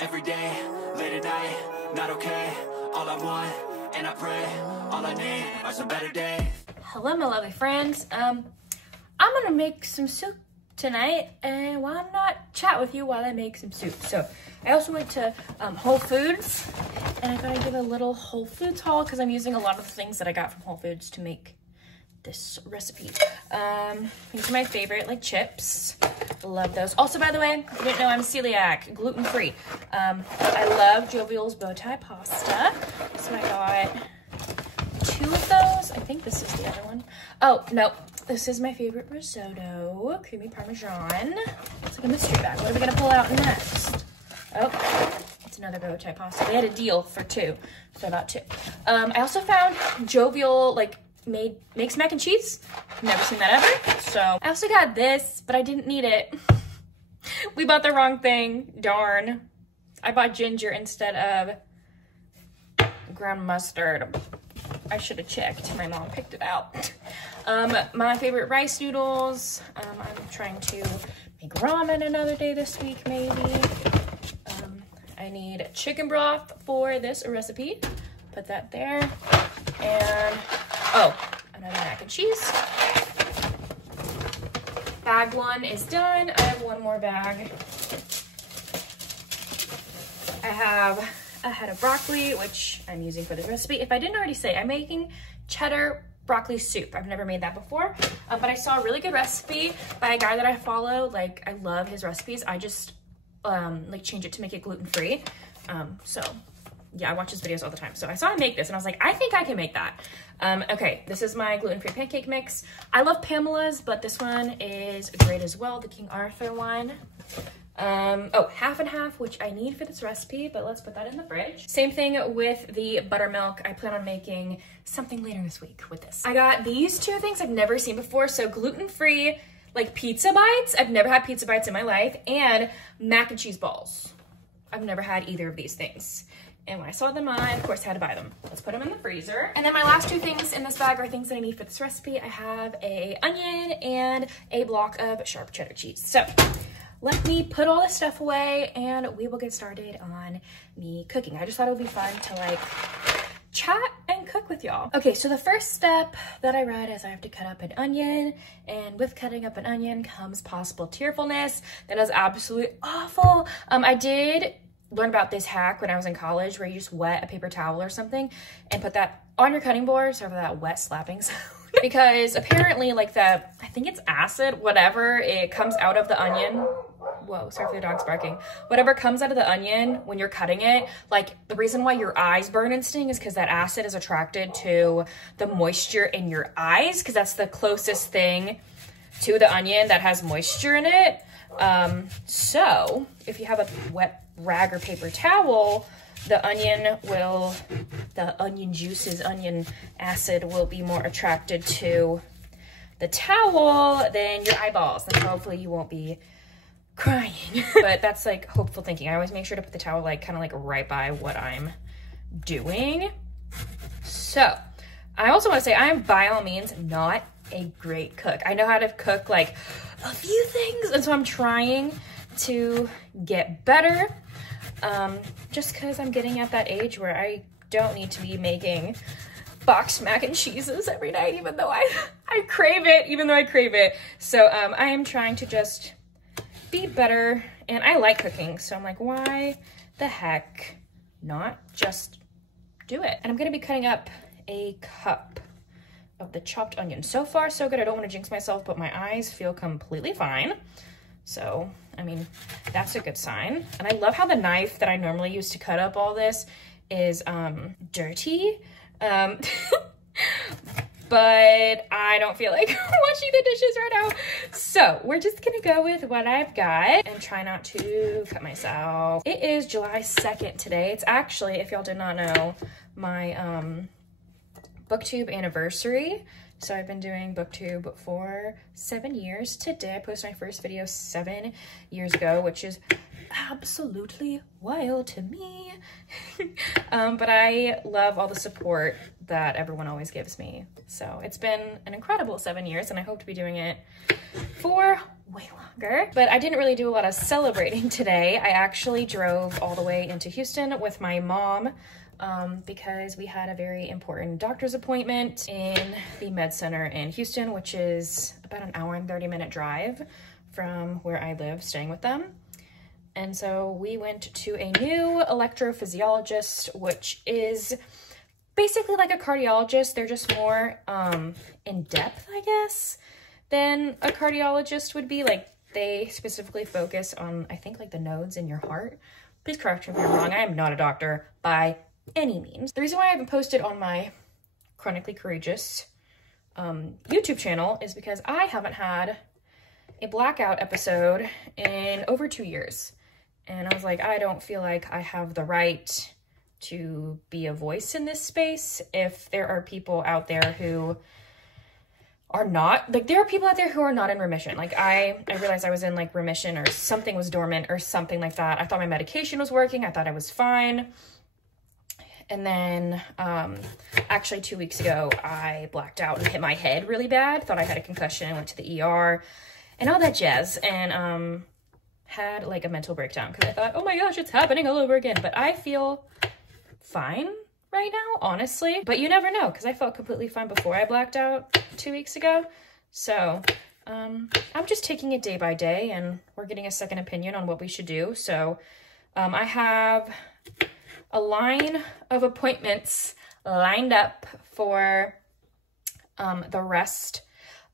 every day, late at night, not okay. All I want, and I pray, all I need are some better days. Hello, my lovely friends. I'm gonna make some soup tonight, and why not chat with you while I make some soup? So I also went to Whole Foods, and I thought I'd give a little Whole Foods haul because I'm using a lot of the things that I got from Whole Foods to make this recipe. These are my favorite, like chips. Love those. Also, by the way, if you didn't know, I'm celiac, gluten-free. I love Jovial's bow tie pasta, so I got 2 of those. I think this is the other one. Oh, no, this is my favorite risotto, creamy Parmesan. It's like a mystery bag. What are we gonna pull out next? Oh, it's another bow tie pasta. They had a deal for 2, so I bought 2. I also found Jovial, like, makes mac and cheese. Never seen that ever. So I also got this, but I didn't need it. We bought the wrong thing. Darn. I bought ginger instead of ground mustard. I should have checked. My mom picked it out. My favorite rice noodles. I'm trying to make ramen another day this week, maybe. I need chicken broth for this recipe. Put that there. And oh, another mac and cheese. Bag 1 is done. I have 1 more bag. I have a head of broccoli, which I'm using for this recipe. If I didn't already say, I'm making cheddar broccoli soup. I've never made that before, but I saw a really good recipe by a guy that I follow. Like, I love his recipes. I just like change it to make it gluten-free. So yeah, I watch his videos all the time. So I saw him make this and I was like, I think I can make that. Okay, this is my gluten-free pancake mix. I love Pamela's, but this one is great as well, the King Arthur one. Oh, half and half, which I need for this recipe, but let's put that in the fridge. Same thing with the buttermilk. I plan on making something later this week with this. I got these 2 things I've never seen before. So gluten-free, like pizza bites. I've never had pizza bites in my life, and mac and cheese balls. I've never had either of these things. And when I saw them, I, of course, had to buy them. Let's put them in the freezer. And then my last 2 things in this bag are things that I need for this recipe. I have an onion and a block of sharp cheddar cheese. So let me put all this stuff away and we will get started on me cooking. I just thought it would be fun to like chat and cook with y'all. Okay, so the first step that I read is I have to cut up an onion, and with cutting up an onion comes possible tearfulness. That is absolutely awful. I did learn about this hack when I was in college where you just wet a paper towel or something and put that on your cutting board, so for that wet slapping sound. Because apparently like I think it's acid, whatever, it comes out of the onion. Whoa, sorry for the dog's barking. Whatever comes out of the onion when you're cutting it, like the reason why your eyes burn and sting is because that acid is attracted to the moisture in your eyes, because that's the closest thing to the onion that has moisture in it. So if you have a wet rag or paper towel, the onion juices, onion acid will be more attracted to the towel than your eyeballs, and hopefully you won't be crying. But that's like hopeful thinking. I always make sure to put the towel like kind of like right by what I'm doing. So I also want to say I am by all means not a great cook. I know how to cook like a few things, and so I'm trying to get better. Just because I'm getting at that age where I don't need to be making boxed mac and cheeses every night, even though I crave it, So I am trying to just be better, and I like cooking, so I'm like, why the heck not just do it? And I'm gonna be cutting up a cup of the chopped onion. So far, so good. I don't want to jinx myself, but my eyes feel completely fine. So, I mean, that's a good sign. And I love how the knife that I normally use to cut up all this is dirty. But I don't feel like washing the dishes right now. So we're just gonna go with what I've got and try not to cut myself. It is July 2nd today. It's actually, if y'all did not know, my BookTube anniversary. So I've been doing BookTube for 7 years. Today I posted my first video 7 years ago, which is absolutely wild to me. But I love all the support that everyone always gives me. So it's been an incredible 7 years, and I hope to be doing it for way longer. But I didn't really do a lot of celebrating today. I actually drove all the way into Houston with my mom because we had a very important doctor's appointment in the med center in Houston, which is about an hour and 30-minute drive from where I live, staying with them. And so we went to a new electrophysiologist, which is basically like a cardiologist. They're just more in depth, I guess, than a cardiologist would be. Like, they specifically focus on, I think, like the nodes in your heart. Please correct me if I'm wrong. I am not a doctor by any means. The reason why I haven't posted on my Chronically Courageous YouTube channel is because I haven't had a blackout episode in over 2 years. And I was like, I don't feel like I have the right to be a voice in this space if there are people out there who are not, like, there are people out there who are not in remission. Like, I realized I was in like remission, or something was dormant or something like that. I thought my medication was working. I thought I was fine. And then actually 2 weeks ago, I blacked out and hit my head really bad. Thought I had a concussion. I went to the ER and all that jazz, and had like a mental breakdown because I thought, oh my gosh, it's happening all over again. But I feel fine right now, honestly. But you never know, because I felt completely fine before I blacked out 2 weeks ago. So I'm just taking it day by day, and we're getting a second opinion on what we should do. So I have a line of appointments lined up for the rest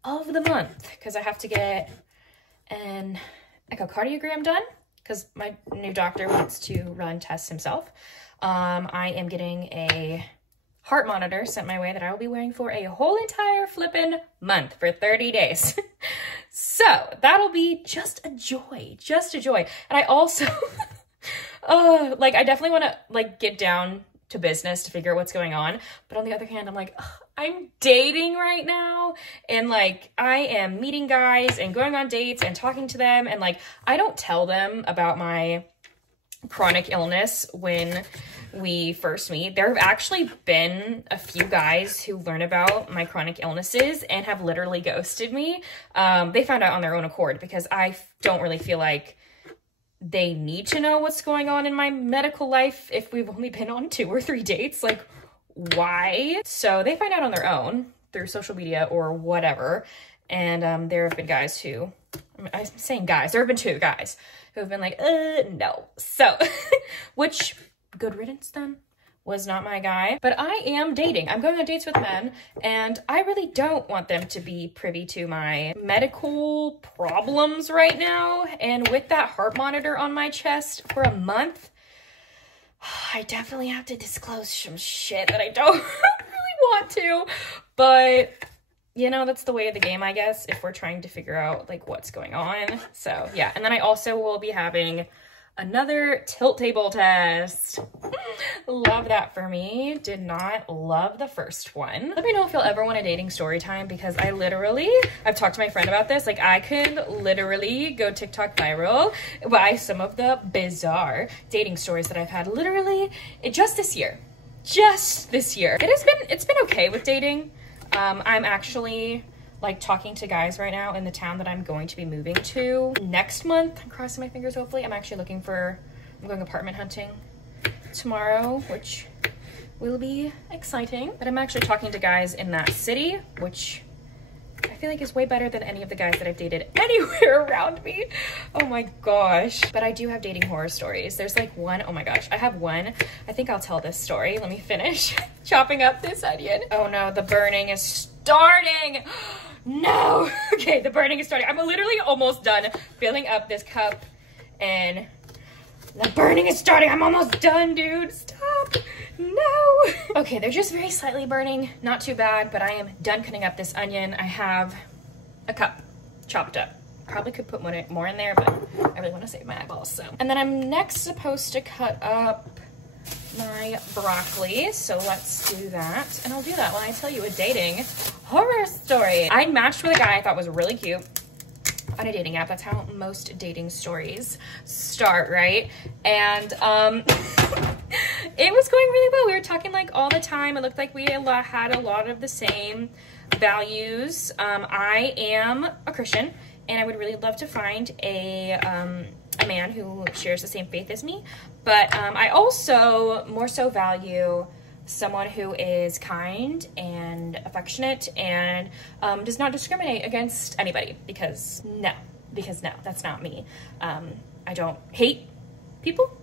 of the month, because I have to get an echocardiogram done because my new doctor wants to run tests himself. I am getting a heart monitor sent my way that I will be wearing for a whole entire flippin' month for 30 days. So that'll be just a joy, just a joy. And I also, like, I definitely want to like get down to business to figure out what's going on. But on the other hand, I'm like, I'm dating right now, and like I am meeting guys and going on dates and talking to them, and like I don't tell them about my chronic illness when we first meet. There have actually been a few guys who learn about my chronic illnesses and have literally ghosted me. They found out on their own accord, because I don't really feel like they need to know what's going on in my medical life if we've only been on 2 or 3 dates. Like, why? So they find out on their own through social media or whatever. And there have been guys who, I'm saying guys, there have been 2 guys who have been like, no. So, which, good riddance then, was not my guy. But I am dating. I'm going on dates with men, and I really don't want them to be privy to my medical problems right now. And with that heart monitor on my chest for a month, I definitely have to disclose some shit that I don't really want to. But, you know, that's the way of the game, I guess, if we're trying to figure out like what's going on. So yeah, and then I also will be having another tilt table test. Love that for me. Did not love the first one. Let me know if you'll ever want a dating story time, because I've talked to my friend about this. Like, I could literally go TikTok viral by some of the bizarre dating stories that I've had literally just this year. Just this year. It's been okay with dating. I'm actually like talking to guys right now in the town that I'm going to be moving to next month. I'm crossing my fingers, hopefully. I'm going apartment hunting tomorrow, which will be exciting. But I'm actually talking to guys in that city, which I feel like is way better than any of the guys that I've dated anywhere around me. Oh my gosh. But I do have dating horror stories. There's like one, oh my gosh, I have one. I think I'll tell this story. Let me finish chopping up this onion. Oh no, the burning is starting. No. Okay, the burning is starting. I'm literally almost done filling up this cup, and the burning is starting. I'm almost done, dude. Stop. No. Okay, they're just very slightly burning. Not too bad, but I am done cutting up this onion. I have a cup chopped up. Probably could put more in there, but I really want to save my eyeballs, so. And then I'm next supposed to cut up my broccoli, so let's do that. And I'll do that when I tell you a dating horror story. I matched with a guy I thought was really cute on a dating app. That's how most dating stories start, right? And it was going really well. We were talking like all the time. It looked like we had a lot of the same values. I am a Christian, and I would really love to find a man who shares the same faith as me. But I also more so value someone who is kind and affectionate and does not discriminate against anybody, because no, that's not me. I don't hate people.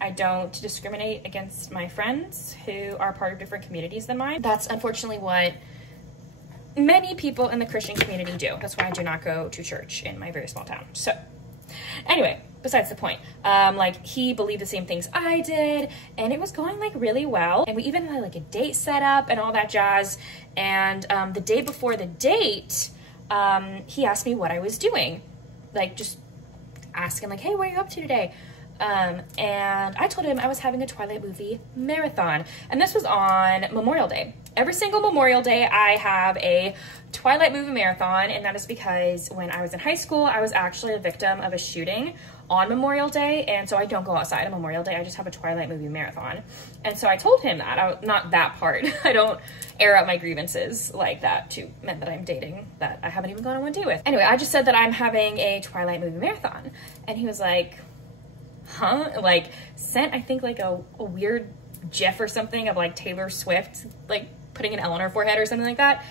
I don't discriminate against my friends who are part of different communities than mine. That's unfortunately what many people in the Christian community do. That's why I do not go to church in my very small town. So anyway, besides the point, like he believed the same things I did, and it was going like really well. And we even had like a date set up and all that jazz. And the day before the date, he asked me what I was doing, like just asking like, hey, what are you up to today? And I told him I was having a Twilight movie marathon, and this was on Memorial Day. Every single Memorial Day I have a Twilight movie marathon, and that is because when I was in high school, I was actually a victim of a shooting on Memorial Day, and so I don't go outside on Memorial Day. I just have a Twilight movie marathon. And so I told him that, not that part. I don't air out my grievances like that to men that I'm dating that I haven't even gone on one date with. Anyway, I just said that I'm having a Twilight movie marathon, and he was like, huh? Like sent, I think like a weird gif or something of like Taylor Swift, like putting an L on her forehead or something like that.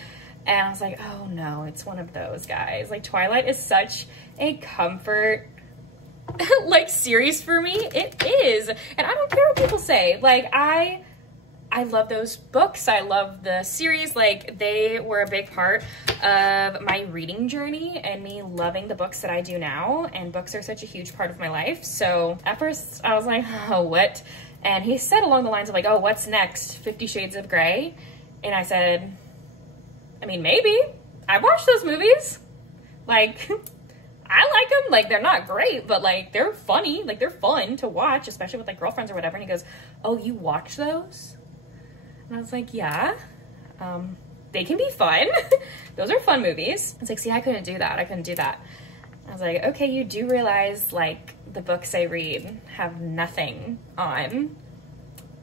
And I was like, oh no, it's one of those guys. Like Twilight is such a comfort like series for me. It is. And I don't care what people say. Like I love those books. I love the series. Like they were a big part of my reading journey and me loving the books that I do now. And books are such a huge part of my life. So at first I was like, oh, what? And he said along the lines of like, oh, what's next? 50 Shades of Grey? And I said, I mean, maybe. I watched those movies. Like, I like them. Like, they're not great, but like, they're funny. Like, they're fun to watch, especially with like girlfriends or whatever. And he goes, oh, you watch those? And I was like, yeah, they can be fun. Those are fun movies. It's like, see, I couldn't do that. I couldn't do that. I was like, okay, you do realize like the books I read have nothing on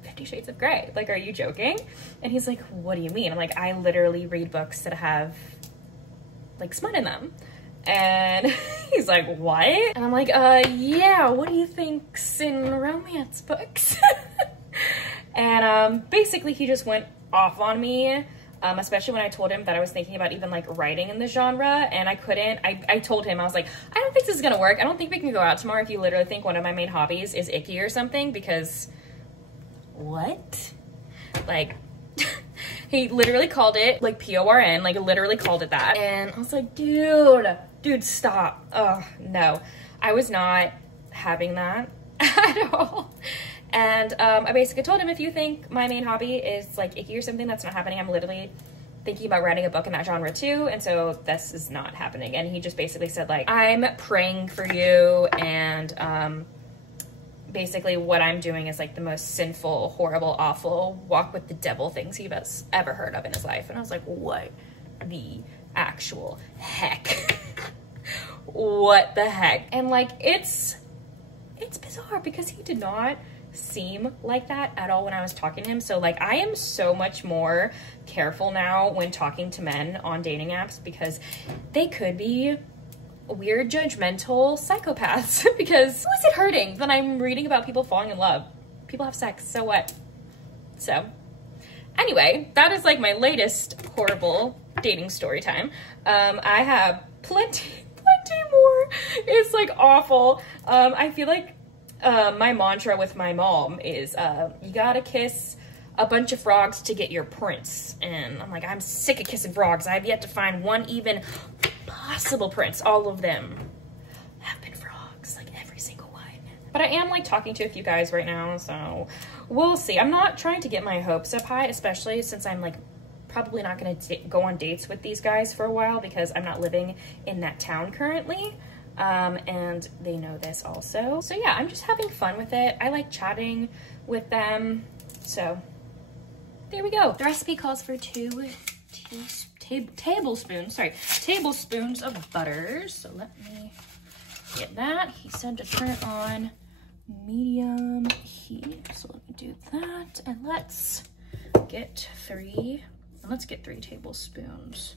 50 Shades of Grey. Like, are you joking? And he's like, what do you mean? I'm like, I literally read books that have like smut in them. And he's like, what? And I'm like, yeah, what do you think's in romance books? And basically he just went off on me, especially when I told him that I was thinking about even like writing in the genre, and I couldn't. I told him, I was like, I don't think this is gonna work. I don't think we can go out tomorrow if you literally think one of my main hobbies is icky or something, because what? Like, he literally called it like PORN, like literally called it that. And I was like, dude, stop. Oh, no. I was not having that at all. And I basically told him, if you think my main hobby is like icky or something, that's not happening. I'm literally thinking about writing a book in that genre too, and so this is not happening. And he just basically said like, I'm praying for you, and basically what I'm doing is like the most sinful, horrible, awful, walk with the devil things he's ever heard of in his life. And I was like, what the actual heck? What the heck? And like, it's bizarre because he did not seem like that at all when I was talking to him. So like, I am so much more careful now when talking to men on dating apps, because they could be weird, judgmental psychopaths. Because who is it hurting that I'm reading about people falling in love? People have sex, so what? So anyway, that is like my latest horrible dating story time. I have plenty more. It's like awful. I feel like my mantra with my mom is, you gotta kiss a bunch of frogs to get your prince. And I'm like, I'm sick of kissing frogs. I've yet to find one even possible prince. All of them have been frogs, like every single one. But I am like talking to a few guys right now, so we'll see. I'm not trying to get my hopes up high, especially since I'm like probably not gonna go on dates with these guys for a while, because I'm not living in that town currently. And they know this also. So yeah, I'm just having fun with it. I like chatting with them. So there we go. The recipe calls for 2 tablespoons of butter. So let me get that. He said to turn it on medium heat. So let me do that. And let's get 3 tablespoons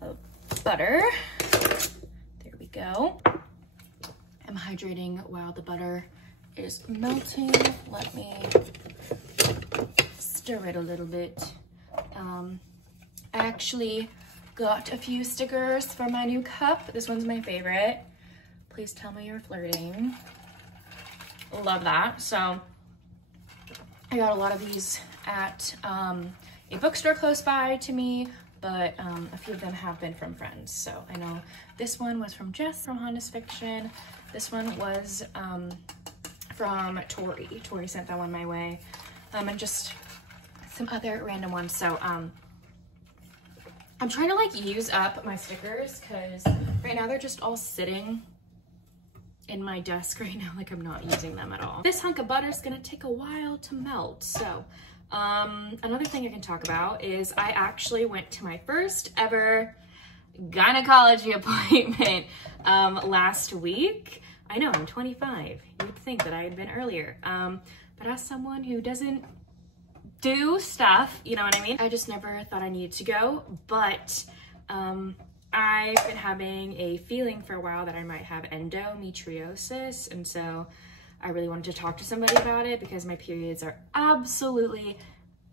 of butter. go. I'm hydrating while the butter is melting. Let me stir it a little bit. I actually got a few stickers for my new cup. This one's my favorite. Please tell me you're flirting. Love that. So I got a lot of these at a bookstore close by to me, but a few of them have been from friends. So I know this one was from Jess from Honda's Fiction. This one was from Tori. Tori sent that one my way. And just some other random ones. So I'm trying to like use up my stickers because right now they're just all sitting in my desk right now, like I'm not using them at all. This hunk of butter is gonna take a while to melt. So another thing I can talk about is I actually went to my first ever gynecology appointment last week. I know, I'm 25. You would think that I had been earlier. But as someone who doesn't do stuff, you know what I mean? I just never thought I needed to go, but I've been having a feeling for a while that I might have endometriosis, and so I really wanted to talk to somebody about it because my periods are absolutely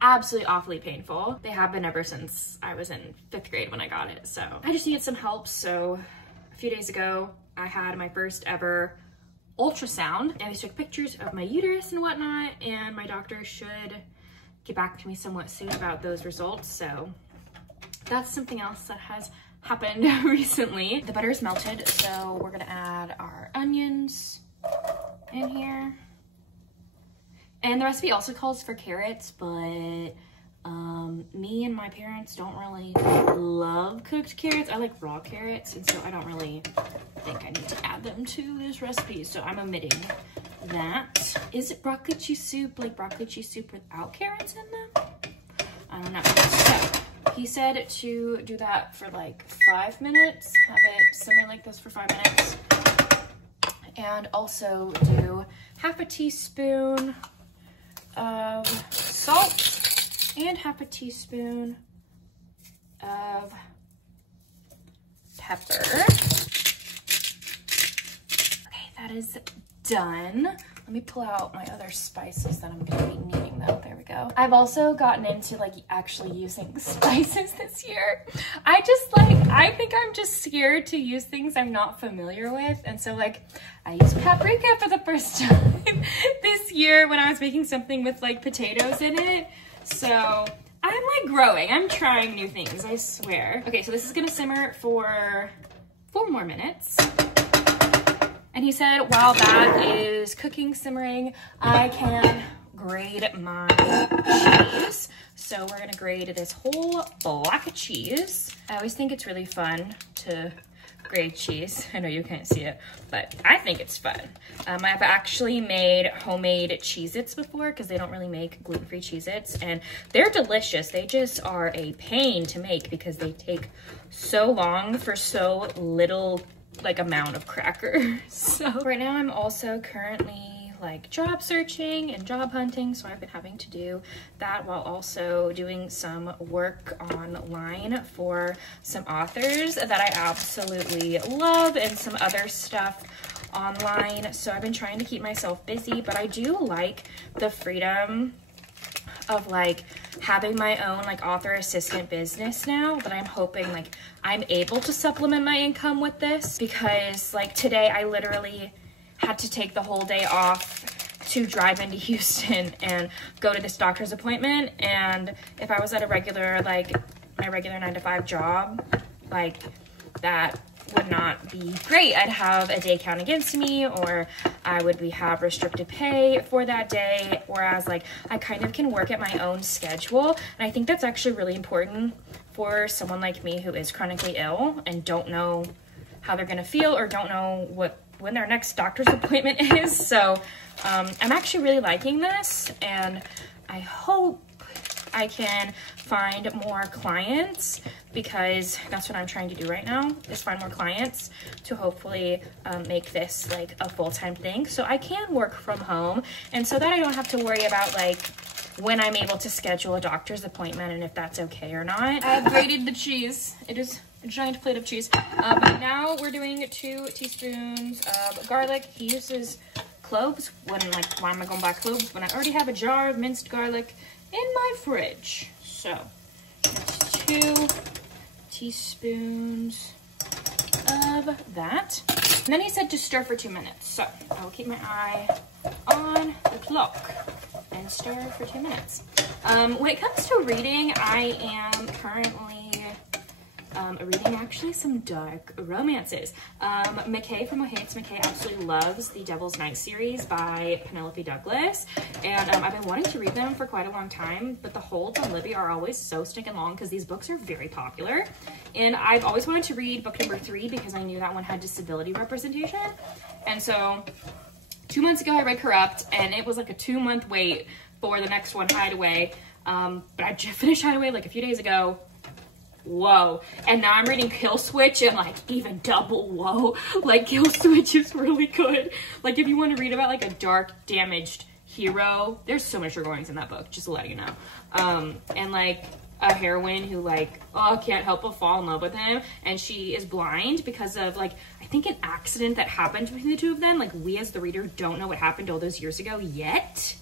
awfully painful. They have been ever since I was in 5th grade when I got it, so I just needed some help. So a few days ago, I had my first ever ultrasound, and we took pictures of my uterus and whatnot, and my doctor should get back to me somewhat soon about those results. So that's something else that has happened recently. The butter is melted, so we're gonna add our onions in here. And the recipe also calls for carrots, but me and my parents don't really love cooked carrots. I like raw carrots, and so I don't really think I need to add them to this recipe, so I'm omitting that. Is it broccoli cheese soup, like broccoli cheese soup without carrots in them? I don't know. So he said to do that for like 5 minutes, have it simmer like this for 5 minutes, and also do half a teaspoon of salt and half a teaspoon of pepper. Okay, that is done. Let me pull out my other spices that I'm gonna be needing though. There we go. I've also gotten into like actually using spices this year. I think I'm just scared to use things I'm not familiar with. And so like I used paprika for the first time this year when I was making something with like potatoes in it. So I'm like growing, I'm trying new things, I swear. Okay, so this is gonna simmer for 4 more minutes. And he said while that is cooking, simmering, I can grate my cheese. So we're gonna grate this whole block of cheese. I always think it's really fun to grate cheese. I know you can't see it, but I think it's fun. I've actually made homemade Cheez-Its before because they don't really make gluten-free Cheez-Its, and they're delicious. They just are a pain to make because they take so long for so little like amount of cracker. So right now I'm also currently like job searching and job hunting, so I've been having to do that while also doing some work online for some authors that I absolutely love and some other stuff online. So I've been trying to keep myself busy, but I do like the freedom of like having my own like author assistant business now, that I'm hoping like I'm able to supplement my income with this, because like today I literally had to take the whole day off to drive into Houston and go to this doctor's appointment. And if I was at a regular, like my regular 9-to-5 job, like that would not be great. I'd have a day count against me, or I would have restricted pay for that day, whereas like I kind of can work at my own schedule. And I think that's actually really important for someone like me who is chronically ill and don't know how they're gonna feel or don't know when their next doctor's appointment is. So I'm actually really liking this, and I hope I can find more clients, because that's what I'm trying to do right now, is find more clients to hopefully make this like a full-time thing so I can work from home, and so that I don't have to worry about like when I'm able to schedule a doctor's appointment and if that's okay or not. I've grated the cheese. It is a giant plate of cheese. But now we're doing 2 teaspoons of garlic. He uses cloves when, like, why am I going to buy cloves when I already have a jar of minced garlic in my fridge? So, that's 2 teaspoons of that. And then he said to stir for 2 minutes. So, I will keep my eye on the clock and stir for 2 minutes. When it comes to reading, I am currently reading actually some dark romances. McKay from Hates McKay absolutely loves the Devil's Night series by Penelope Douglas, and I've been wanting to read them for quite a long time, but the holds on Libby are always so stinking long because these books are very popular, and I've always wanted to read book number 3 because I knew that one had disability representation. And so 2 months ago I read Corrupt, and it was like a 2-month wait for the next one, Hideaway, but I just finished Hideaway like a few days ago. Whoa. And now I'm reading Kill Switch, and like even double whoa. Like, Kill Switch is really good. Like, if you want to read about like a dark, damaged hero, there's so much recordings in that book, just to let you know. And like a heroine who like, oh, can't help but fall in love with him, and she is blind because of like, I think an accident that happened between the two of them. Like, we as the reader don't know what happened all those years ago yet,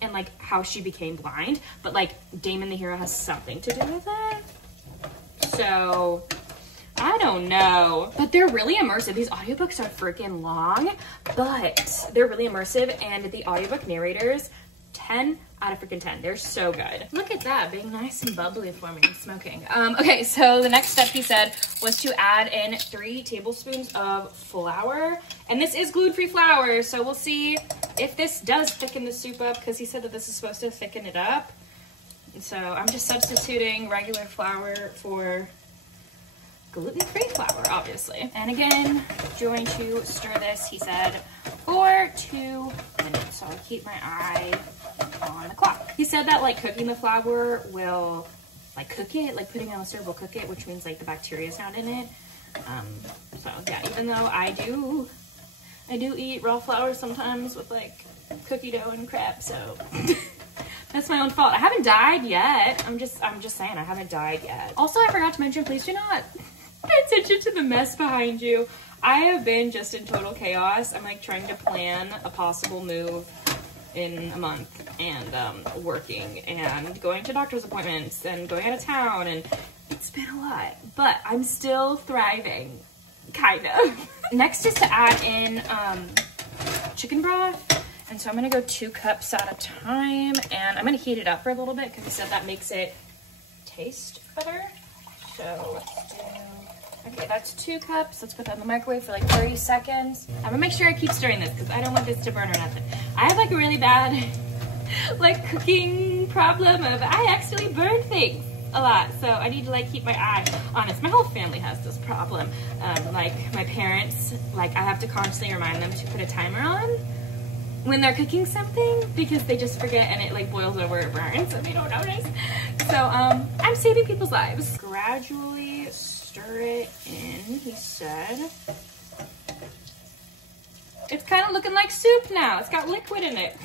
and like how she became blind, but like Damon the hero has something to do with it. So, I don't know, but they're really immersive. These audiobooks are freaking long, but they're really immersive, and the audiobook narrators, 10 out of freaking 10. They're so good. Look at that, being nice and bubbly for me, smoking. Okay, so the next step he said was to add in 3 tablespoons of flour, and this is gluten-free flour, so we'll see if this does thicken the soup up, because he said that this is supposed to thicken it up. So I'm just substituting regular flour for gluten-free flour, obviously. And again, going to stir this, he said, for 2 minutes. So I'll keep my eye on the clock. He said that like cooking the flour will like cook it, like putting it on the stove will cook it, which means like the bacteria is not in it. So yeah, even though I do eat raw flour sometimes with like cookie dough and crap, so that's my own fault. I haven't died yet. I'm just saying, I haven't died yet. Also, I forgot to mention, please do not pay attention to the mess behind you. I have been just in total chaos. I'm like trying to plan a possible move in a month, and working and going to doctor's appointments and going out of town, and it's been a lot, but I'm still thriving, kind of. Next is to add in chicken broth. And so I'm gonna go 2 cups at a time, and I'm gonna heat it up for a little bit because he said that makes it taste better. So let's do, okay, that's 2 cups. Let's put that in the microwave for like 30 seconds. I'm gonna make sure I keep stirring this because I don't want this to burn or nothing. I have like a really bad like cooking problem of I accidentally burn things a lot, so I need to like keep my eye on this. My whole family has this problem. Like my parents, like I have to constantly remind them to put a timer on when they're cooking something because they just forget and it like boils over, it burns, and they don't notice. So I'm saving people's lives. Gradually stir it in, he said. It's kind of looking like soup now. It's got liquid in it.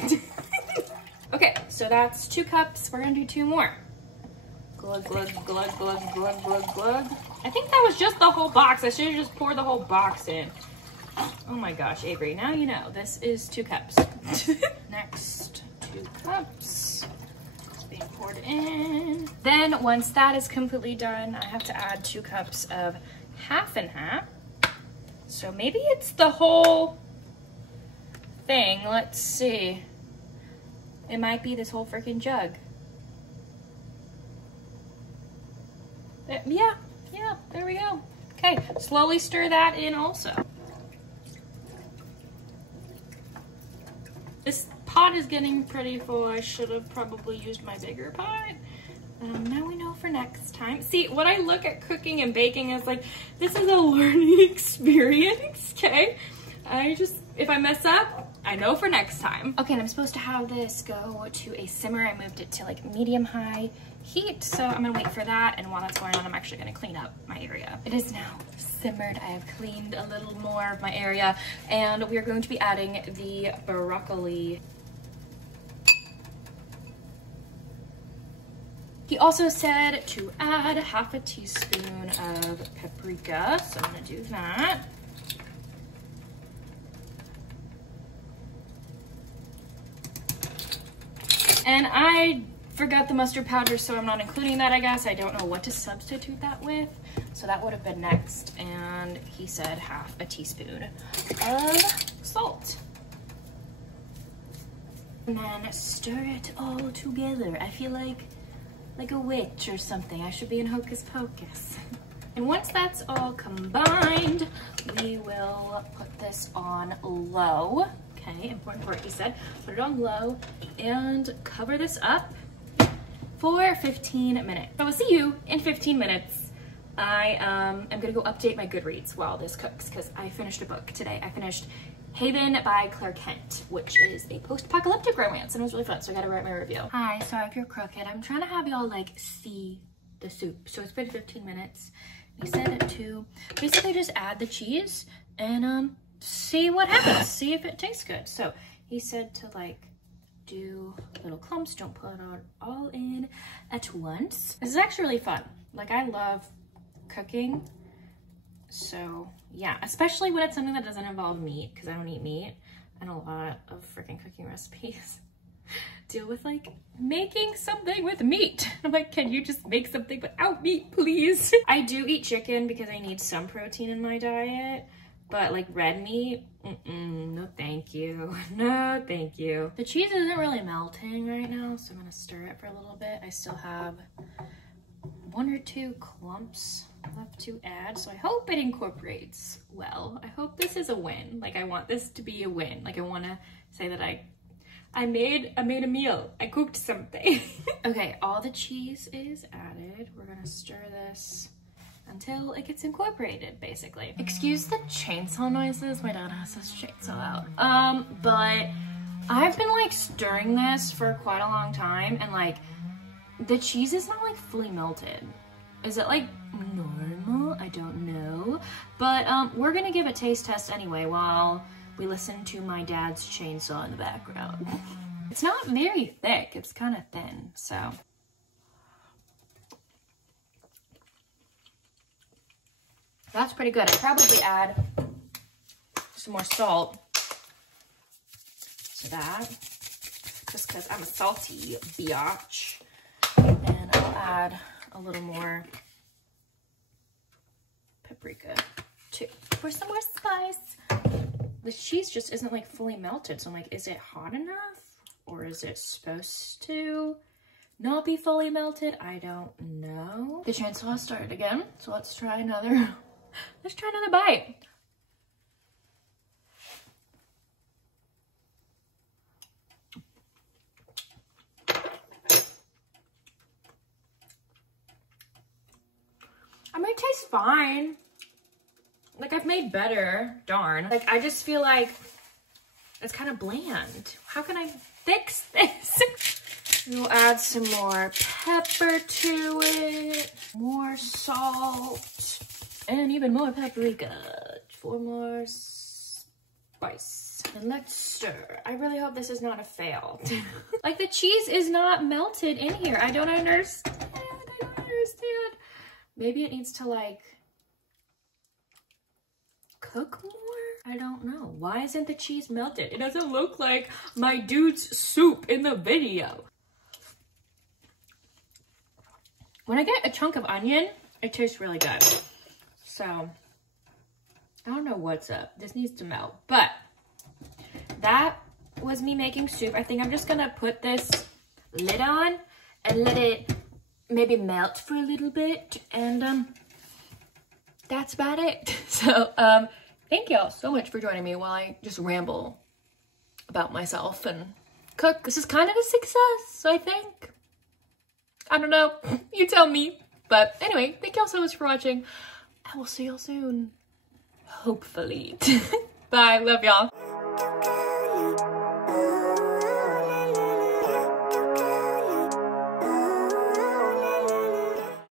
Okay, so that's 2 cups. We're gonna do 2 more. Glug, glug, glug, glug, glug, glug, glug. I think that was just the whole box. I should have just poured the whole box in. Oh my gosh, Avery, now you know. This is 2 cups. Next, 2 cups. It's being poured in. Then once that is completely done, I have to add 2 cups of half and half. So maybe it's the whole thing. Let's see. It might be this whole freaking jug. Yeah, there we go. Okay, slowly stir that in also. This pot is getting pretty full. I should have probably used my bigger pot. Now we know for next time. See, when I look at cooking and baking, it's like, this is a learning experience, okay? If I mess up, I know for next time. Okay, and I'm supposed to have this go to a simmer. I moved it to like medium-high heat, so I'm gonna wait for that, and while that's going on, I'm actually gonna clean up my area. It is now simmered. I have cleaned a little more of my area, and we are going to be adding the broccoli. He also said to add half a teaspoon of paprika, so I'm gonna do that. And I forgot the mustard powder, so I'm not including that, I guess. I don't know what to substitute that with, so that would have been next. And he said half a teaspoon of salt. And then stir it all together. I feel like a witch or something. I should be in Hocus Pocus. And once that's all combined, we will put this on low. Okay, important part, he said. Put it on low and cover this up for 15 minutes. So we'll see you in 15 minutes. I am gonna go update my Goodreads while this cooks because I finished a book today. I finished Haven by Claire Kent, which is a post-apocalyptic romance, and it was really fun, so I gotta write my review. Hi, sorry if you're crooked. I'm trying to have y'all like see the soup. So it's been 15 minutes. He said to basically just add the cheese and see what happens, see if it tastes good. So he said to like do little clumps, don't put it all in at once. This is actually really fun. Like I love cooking. So yeah, especially when it's something that doesn't involve meat, because I don't eat meat, and a lot of freaking cooking recipes deal with like making something with meat. I'm like, can you just make something without meat, please? I do eat chicken because I need some protein in my diet, but like red meat, no thank you, no thank you. The cheese isn't really melting right now, so I'm gonna stir it for a little bit. I still have 1 or 2 clumps left to add, so I hope it incorporates well. I hope this is a win. Like I want this to be a win. Like I want to say that I made a meal. I cooked something. Okay, all the cheese is added. We're gonna stir this until it gets incorporated, basically. Excuse the chainsaw noises. My dad has his chainsaw out. But I've been like stirring this for quite a long time, and like the cheese is not like fully melted. Is it like normal? I don't know. But we're gonna give a taste test anyway while we listen to my dad's chainsaw in the background. It's not very thick, it's kind of thin, so. That's pretty good. I'd probably add some more salt to that, just because I'm a salty biatch. And I'll add a little more paprika too, for some more spice. The cheese just isn't like fully melted, so I'm like, is it hot enough? Or is it supposed to not be fully melted? I don't know. The chainsaw started again, so let's try another bite. I mean, it tastes fine. Like I've made better, darn. Like I just feel like it's kind of bland. How can I fix this? We'll add some more pepper to it, more salt, and even more paprika for more spice. And let's stir. I really hope this is not a fail. Like the cheese is not melted in here. I don't understand. Maybe it needs to like cook more? I don't know. Why isn't the cheese melted? It doesn't look like my dude's soup in the video. When I get a chunk of onion, it tastes really good. So, I don't know what's up. This needs to melt. But, that was me making soup. I think I'm just gonna put this lid on and let it maybe melt for a little bit. And, that's about it. So, thank y'all so much for joining me while I just ramble about myself and cook. This is kind of a success, I think. I don't know. You tell me. But anyway, thank y'all so much for watching. I will see y'all soon. Hopefully. Bye. Love y'all.